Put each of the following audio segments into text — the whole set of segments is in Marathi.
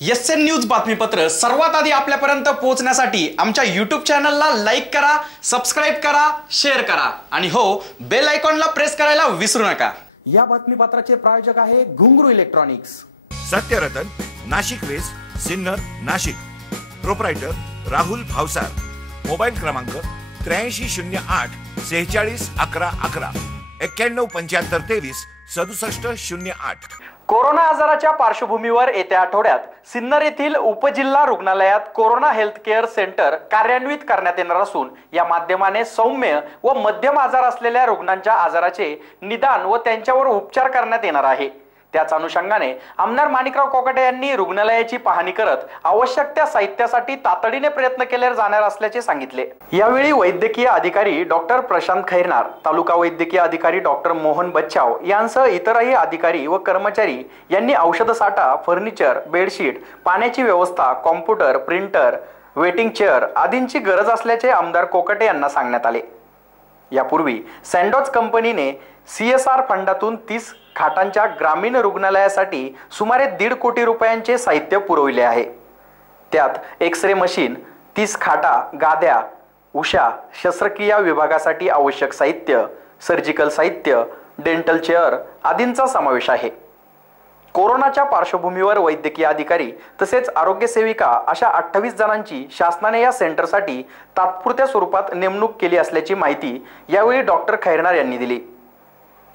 एसएन न्यूज बातमीपत्र सर्वात आधी आपल्यापर्यंत पोहोचण्यासाठी आमच्या YouTube चॅनलला लाईक करा, सबस्क्राइब करा, शेअर करा आणि हो बेल आयकॉनला प्रेस करायला विसरू नका। या बातमीपत्राचे प्रायोजक आहे Ghungroo electronics. Satyaratan, Nashik west, Sinnar, Nashik. Proprietor Rahul Bhavsar. Mobile क्रमांक 8308 46 11 11 91 75 23 67 08। कोरोना आजाराच्या पार्श्वभूमीवर येत्या आठवड्यात सिन्नर येथील उपजिल्हा रुग्णालयात कोरोना हेल्थ केअर सेंटर कार्यान्वित करण्यात येणार असून या माध्यमाने सौम्य व मध्यम आजार असलेल्या रुग्णांच्या आजाराचे निदान व त्यांच्यावर उपचार करण्यात येणार आहे। त्याच अनुषंगाने आमदार माणिकराव कोकाटे यांनी रुग्णालयाची पाहणी करत आवश्यक त्या साहित्यासाठी तातडीने प्रयत्न केले जाणार असल्याचे सांगितले। यावेळी वैद्यकीय अधिकारी डॉक्टर प्रशांत खैरनार, तालुका वैद्यकीय अधिकारी डॉक्टर मोहन बच्चाव यांसह इतरही अधिकारी व कर्मचारी यांनी औषध साठा, फर्निचर, बेडशीट, पाण्याची व्यवस्था, कॉम्प्युटर, प्रिंटर, वेटिंग चेअर आदींची गरज असल्याचे आमदार कोकाटे यांना सांगण्यात आले। यापूर्वी सँडॉज कंपनीने CSR फंडातून 30 खाटांच्या ग्रामीण रुग्णालयासाठी सुमारे 1.5 कोटी रुपयांचे साहित्य पुरविले आहे। त्यात एक्स-रे मशीन, 30 खाटा, गाद्या, उषा, शस्त्रक्रिया विभागासाठी आवश्यक साहित्य, सर्जिकल साहित्य, डेंटल चेअर आदींचा समावेश आहे। कोरोनाच्या पार्श्वभूमीवर वैद्यकीय अधिकारी तसेच आरोग्य सेविका अशा 28 जणांची शासनाने या सेंटरसाठी तात्पुरत्या स्वरूपात नेमणूक केली असल्याची माहिती यावेळी डॉक्टर खैरनार यांनी दिली।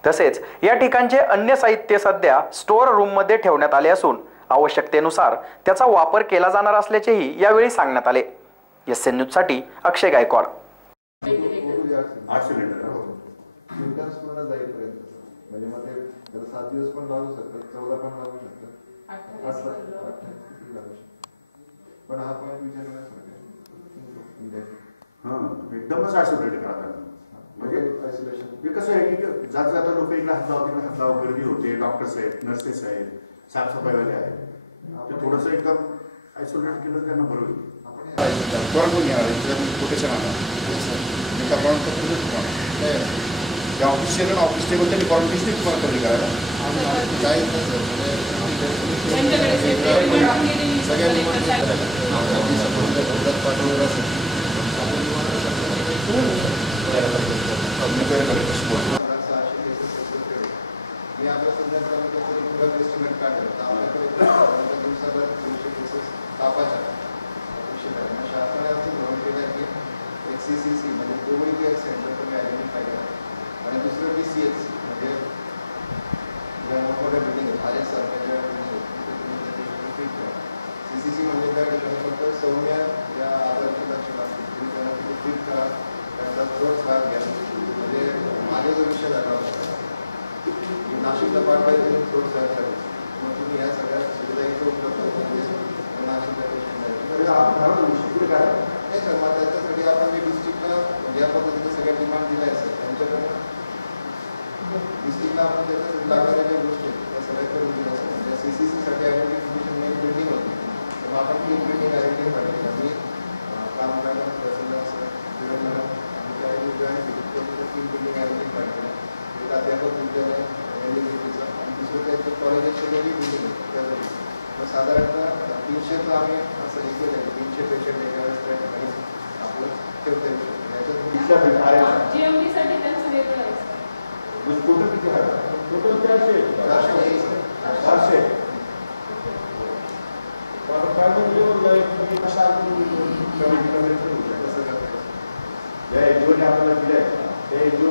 तसेच या ठिकाणचे अन्य साहित्य सध्या स्टोअर रूम मध्ये ठेवण्यात आले असून आवश्यकतेनुसार त्याचा वापर केला जाणार असल्याचेही यावेळी सांगण्यात आले। एसएन न्यूज साठी अक्षय गायकवाड। एकदमच आयसोलेटेड राहतात म्हणजे कसं आहे की जाता जाता लोक इकडे हात लावा गर्दी होते, डॉक्टर्स आहेत, नर्सेस आहेत, साफसफाईवाले आहेत, ते थोडंसं एकदम आयसोलेट केलं त्यांना बरं होईल। ऑफिशियल ऑफिस टेबल त्यांनी क्वारंटाईन तुम्हाला कमी करायला CCC म्हणजे कोविड केअर सेंटर तुम्ही आयडेंटिफाय करा आणि दुसरं DCX म्हणजे ज्या मोठमोठ्या बिल्डिंग आहेत आले सरकारच्या CCC म्हणजे त्या ठिकाणी फक्त सौम्य या आजाराची लक्षणं असतील तुम्ही त्यांना तिथे ट्रीट करा, त्यांचा थ्रोट साफ घ्या। म्हणजे मागे जो विषय झाला होता नाशिकला पाठवाय तुम्ही थ्रोट साफ करायचं, मग तुम्ही या सगळ्या सुविधा इथे उपलब्ध म्हणजे नाशिकला पेशंट नाही सर, मग त्याच्यासाठी आपण जे डिस्ट्रिक्टला ज्या पद्धतीने सगळ्या डिमांड दिल्या असेल त्यांच्याकडनं डिस्ट्रिक्टला आपण त्याच्यासाठी लागणाऱ्या ज्या गोष्टी आहेत त्या सगळ्या करून दिल्या असेल। म्हणजे CCCसाठी आयडेंटिफिकेशन मेन बिल्डिंग होती, मग आपण 3 बिल्डिंग आयडेंटिफाय पाहिजे। मी काम मॅडम, किरण मॅडम आमच्या आणि 3 बिल्डिंग आयडेंटिफाय केल्या। एक अध्यापक विद्यालय NDCचं आणि दुसरं त्यांचं कॉलेजेसचे जे बिल्डिंग आहे त्यासाठी मग साधारणतः 300चं आम्ही असं हे केलं आहे, 300 पेशंट एका वेळेस त्या ठिकाणी आपलं ठेवता येऊ शकतो। टोटल किती आहे? टोटल 400 या एनजीओने आपल्याला दिले आहे त्या एनजीओ